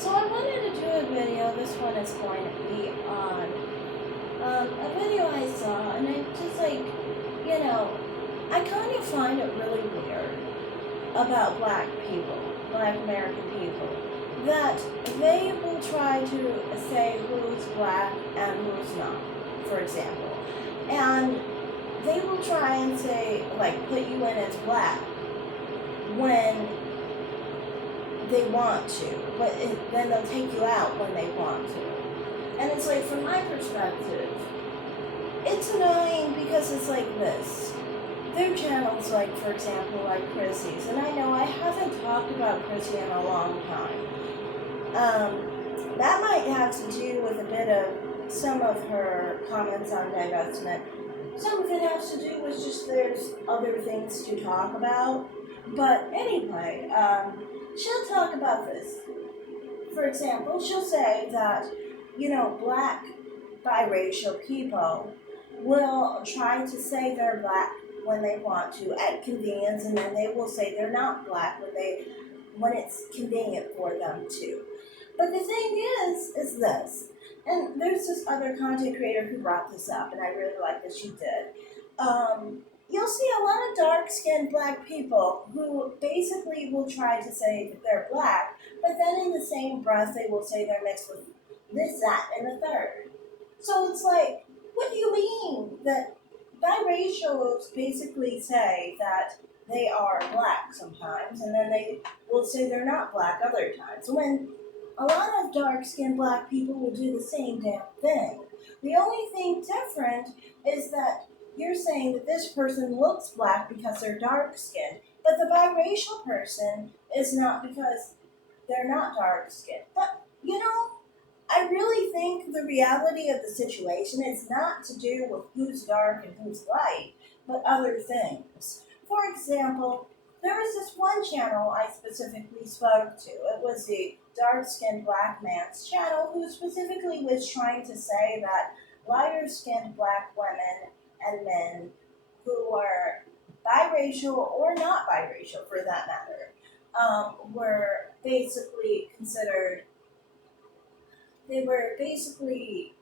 So I wanted to do a video. This one is going to be on a video I saw, and it just I kind of find it really weird about black people, black American people, that they will try to say who's black and who's not, for example. And they will try and say, like, put you in as black when they want to, but then they'll take you out when they want to. And it's like, from my perspective, it's annoying because it's like this. There are channels like, for example, like Chrissy's, and I know I haven't talked about Chrissy in a long time. That might have to do with a bit of some of her comments on divestment. Some of it has to do with just there's other things to talk about. But anyway, she'll talk about this. For example, she'll say that, black biracial people will try to say they're black when they want to at convenience, and then they will say they're not black when it's convenient for them to. But the thing is this, and there's this other content creator who brought this up, and I really like that she did. You'll see a lot of dark-skinned black people who basically will try to say that they're black, but then in the same breath they will say they're mixed with this, that, and the third. So it's like, what do you mean that biracials basically say that they are black sometimes, and then they will say they're not black other times, when a lot of dark-skinned black people will do the same damn thing. The only thing different is that you're saying that this person looks black because they're dark-skinned, but the biracial person is not because they're not dark-skinned. But, I really think the reality of the situation is not to do with who's dark and who's light, but other things. For example, there was this one channel I specifically spoke to. It was the dark-skinned black man's channel, who specifically was trying to say that lighter-skinned black women and men who were biracial or not biracial, for that matter, were basically considered, they were basically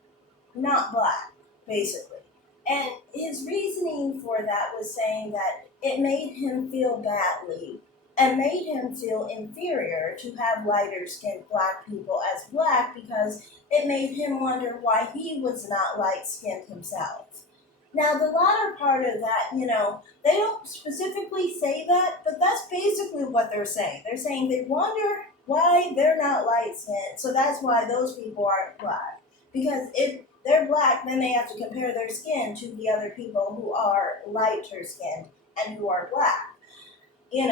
not black, basically. And his reasoning for that was saying that it made him feel badly and made him feel inferior to have lighter skinned black people as black, because it made him wonder why he was not light skinned himself. Now, the latter part of that, they don't specifically say that, but that's basically what they're saying. They're saying they wonder why they're not light skinned, so that's why those people aren't black. Because if they're black, then they have to compare their skin to the other people who are lighter skinned and who are black. And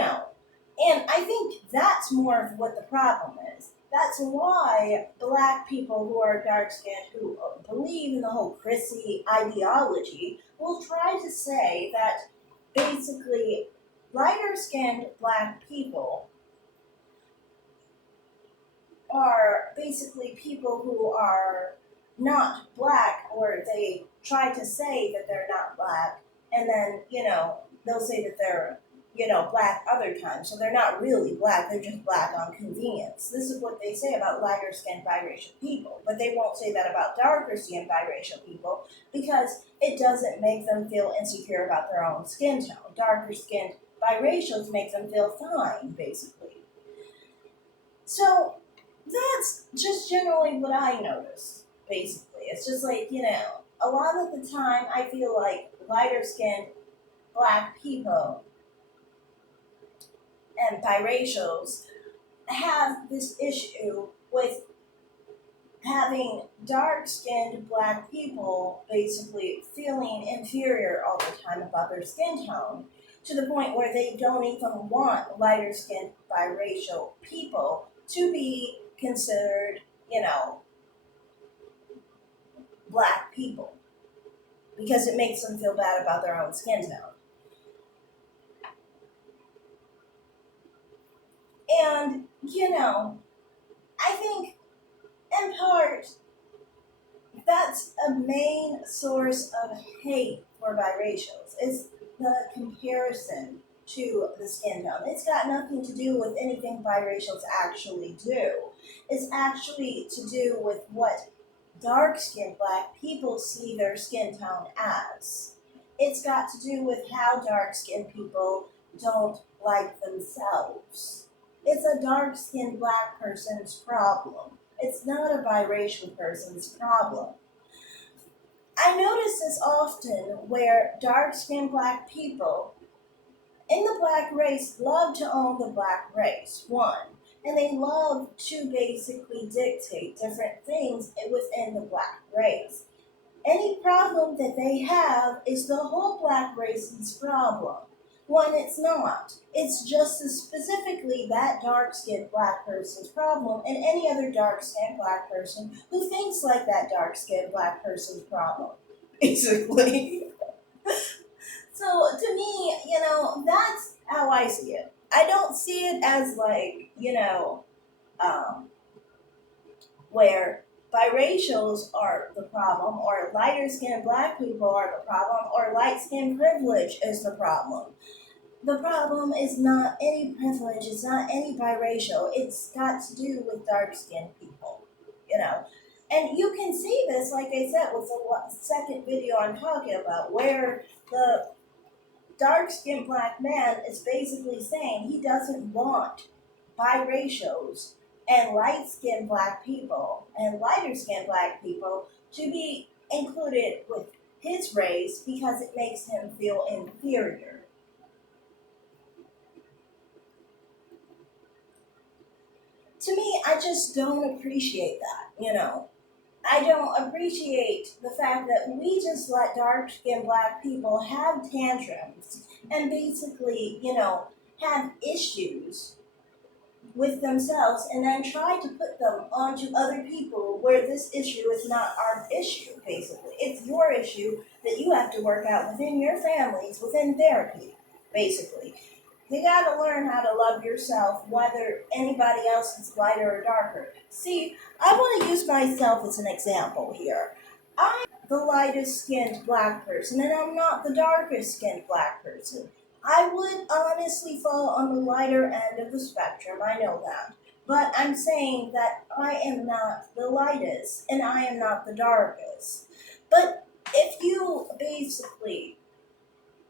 I think that's more of what the problem is. That's why black people who are dark skinned, who believe in the whole Chrissy ideology, will try to say that basically lighter skinned black people are basically people who are not black, or they try to say that they're not black, and then, they'll say that they're, black other times. So they're not really black, they're just black on convenience. This is what they say about lighter skinned biracial people, but they won't say that about darker skinned biracial people because it doesn't make them feel insecure about their own skin tone. Darker skinned biracials make them feel fine, basically. So that's just generally what I notice, basically. It's just like, a lot of the time I feel like lighter skinned black people and biracials have this issue with having dark-skinned black people basically feeling inferior all the time about their skin tone, to the point where they don't even want lighter-skinned biracial people to be considered, black people, because it makes them feel bad about their own skin tone. And, I think, in part, that's a main source of hate for biracials, is the comparison to the skin tone. It's got nothing to do with anything biracials actually do. It's actually to do with what dark skinned black people see their skin tone as. It's got to do with how dark skinned people don't like themselves. It's a dark skinned black person's problem. It's not a biracial person's problem. I notice this often where dark skinned black people in the black race love to own the black race, one, and they love to basically dictate different things within the black race. Any problem that they have is the whole black race's problem. When it's not. It's just as specifically that dark skinned black person's problem and any other dark skinned black person who thinks like that dark skinned black person's problem. Basically. So to me, that's how I see it. I don't see it as like, um, where biracials are the problem, or lighter skinned black people are the problem, or light skinned privilege is the problem. The problem is not any privilege, it's not any biracial, it's got to do with dark skinned people, you know. And you can see this, like I said, with the second video I'm talking about, where the dark skinned black man is basically saying he doesn't want biracials and light skinned black people and lighter skinned black people to be included with his race because it makes him feel inferior. To me, I just don't appreciate that. I don't appreciate the fact that we just let dark skinned black people have tantrums and basically, have issues with themselves and then try to put them onto other people where this issue is not our issue, basically. It's your issue that you have to work out within your families, within therapy, basically. You gotta learn how to love yourself, whether anybody else is lighter or darker. See, I want to use myself as an example here. I'm the lightest skinned black person, and I'm not the darkest skinned black person. I would honestly fall on the lighter end of the spectrum, I know that. But I'm saying that I am not the lightest, and I am not the darkest. But if you basically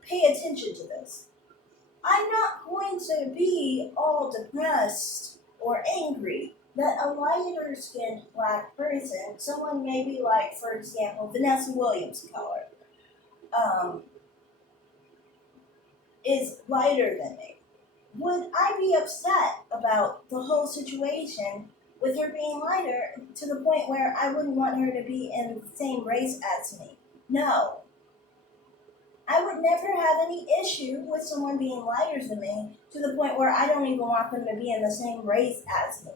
pay attention to this, I'm not going to be all depressed or angry that a lighter skinned black person, someone maybe like, for example, Vanessa Williams' color, um, is lighter than me. Would I be upset about the whole situation with her being lighter to the point where I wouldn't want her to be in the same race as me? No. I would never have any issue with someone being lighter than me to the point where I don't even want them to be in the same race as me.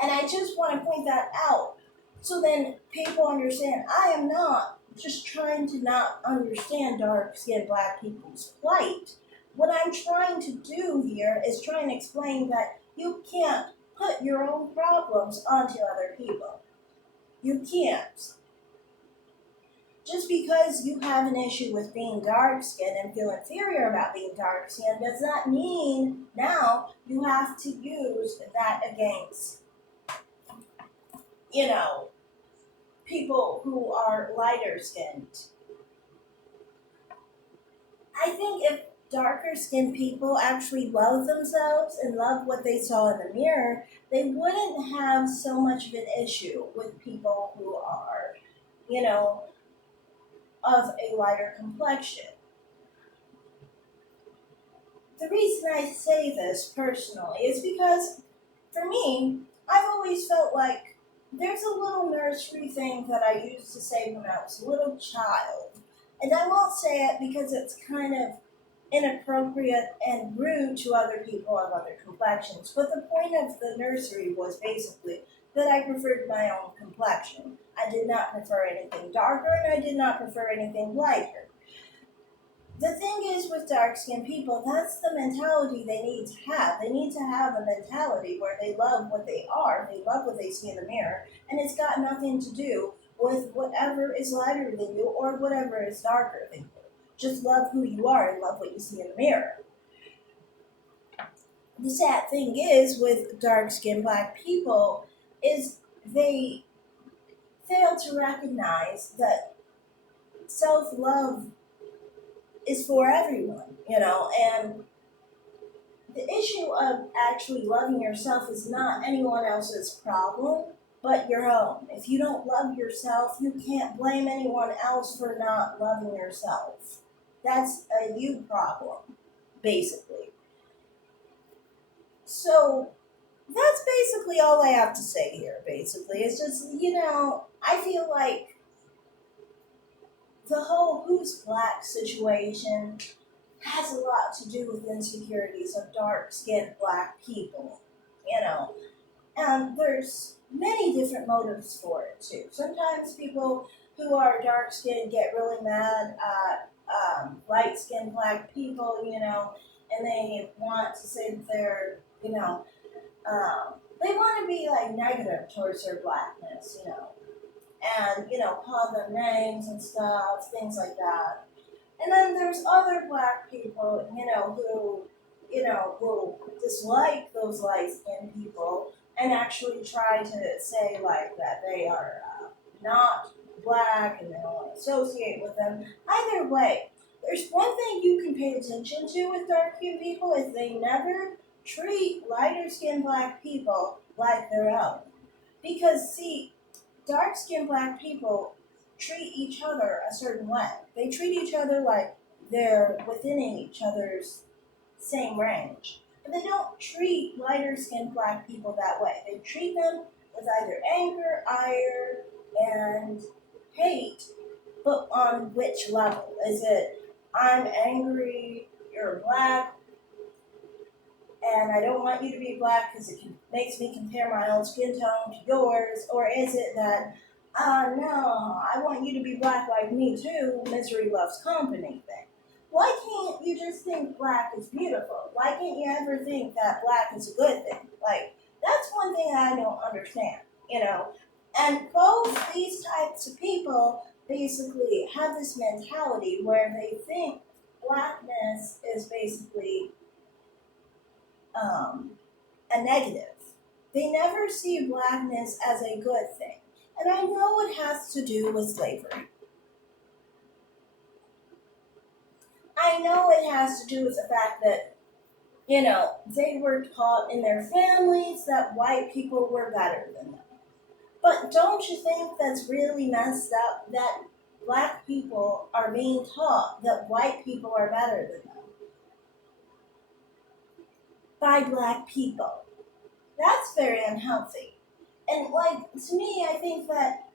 And I just want to point that out so then people understand I am not just trying to not understand dark skinned black people's plight. What I'm trying to do here is trying to explain that you can't put your own problems onto other people. You can't. Just because you have an issue with being dark skinned and feel inferior about being dark skinned does not mean now you have to use that against, you know, people who are lighter skinned. I think if darker skinned people actually love themselves and love what they saw in the mirror, they wouldn't have so much of an issue with people who are, you know, of a lighter complexion. The reason I say this personally is because, for me, I've always felt like there's a little nursery thing that I used to say when I was a little child. And I won't say it because it's kind of inappropriate and rude to other people of other complexions. But the point of the nursery was basically that I preferred my own complexion. I did not prefer anything darker and I did not prefer anything lighter. The thing is with dark skinned people, that's the mentality they need to have. They need to have a mentality where they love what they are, they love what they see in the mirror, and it's got nothing to do with whatever is lighter than you or whatever is darker than you. Just love who you are and love what you see in the mirror. The sad thing is with dark skinned black people is they fail to recognize that self love is for everyone, and the issue of actually loving yourself is not anyone else's problem but your own. If you don't love yourself, you can't blame anyone else for not loving yourself. That's a you problem, basically. So that's basically all I have to say here, basically. It's just, I feel like the whole who's black situation has a lot to do with insecurities of dark skinned black people, you know. And there's many different motives for it too. Sometimes people who are dark skinned get really mad at light skinned black people, and they want to say that they're, they want to be like negative towards their blackness, and call them names and stuff, things like that. And then there's other black people, who, will dislike those light skinned people and actually try to say, like, that they are not black and they don't want to associate with them. Either way, there's one thing you can pay attention to with dark skinned people is they never treat lighter skinned black people like their own. Because, see, dark skinned black people treat each other a certain way. They treat each other like they're within each other's same range. But they don't treat lighter skinned black people that way. They treat them with either anger, ire, and hate, but on which level? Is it I'm angry, you're black, and I don't want you to be black because makes me compare my own skin tone to yours? Or is it that, no, I want you to be black like me too, misery loves company thing? Why can't you just think black is beautiful? Why can't you ever think that black is a good thing? Like, that's one thing I don't understand, And both these types of people basically have this mentality where they think blackness is basically um, a negative. They never see blackness as a good thing. And I know it has to do with slavery. I know it has to do with the fact that, they were taught in their families that white people were better than them. But don't you think that's really messed up that black people are being taught that white people are better than them by black people? That's very unhealthy. And, like, to me, I think that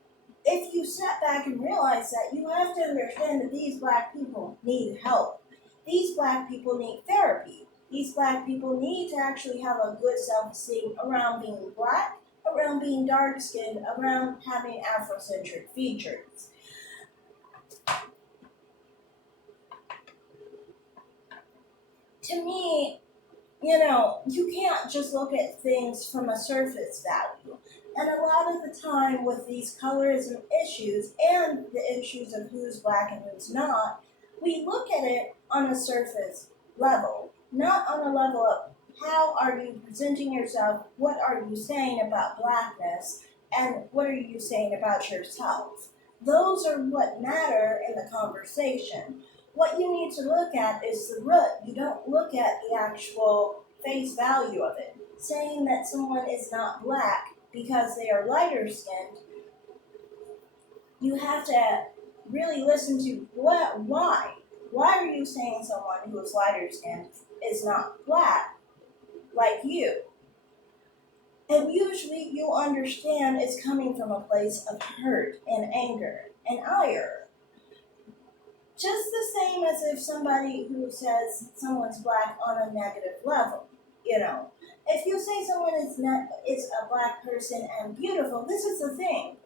if you step back and realize that, you have to understand that these black people need help. These black people need therapy. These black people need to actually have a good self-esteem around being black, around being dark-skinned, around having Afrocentric features. To me, you can't just look at things from a surface value. And a lot of the time with these colorism issues and the issues of who's black and who's not, we look at it on a surface level, not on a level of how are you presenting yourself, what are you saying about blackness, and what are you saying about yourself. Those are what matter in the conversation. What you need to look at is the root. You don't look at the actual face value of it. Saying that someone is not black because they are lighter skinned, you have to really listen to why. Why are you saying someone who is lighter skinned is not black like you? And usually you'll understand it's coming from a place of hurt and anger and ire. Just the same as if somebody who says someone's black on a negative level, If you say someone is a black person and beautiful, this is the thing.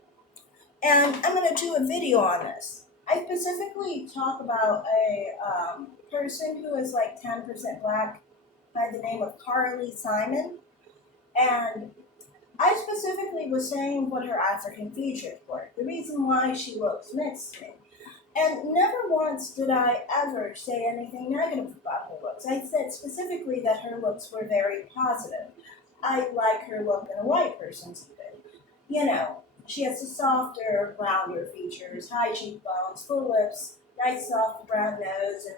And I'm going to do a video on this. I specifically talk about a person who is like 10% black by the name of Carly Simon. And I specifically was saying what her African features were, the reason why she looks mixed to me. And never once did I ever say anything negative about her looks. I said specifically that her looks were very positive. I like her look in a white person's even. You know, she has the softer, rounder features, high cheekbones, full lips, nice soft brown nose, and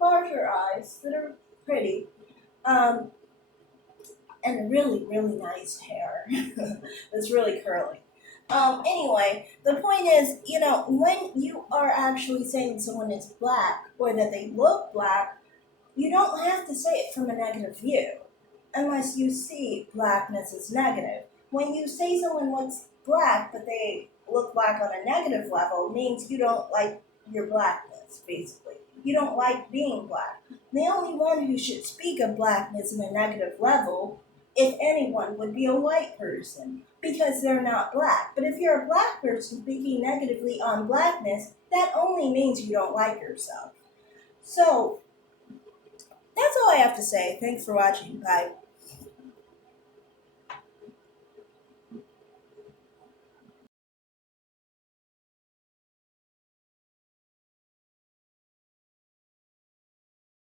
larger eyes that are pretty. Um, and really, really nice hair. That's really curly. Anyway, the point is, when you are actually saying someone is black or that they look black, you don't have to say it from a negative view unless you see blackness as negative. When you say someone looks black but they look black on a negative level, means you don't like your blackness, basically. You don't like being black. The only one who should speak of blackness in a negative level, if anyone, would be a white person because they're not black. But if you're a black person speaking negatively on blackness, that only means you don't like yourself. So, that's all I have to say. Thanks for watching. Bye.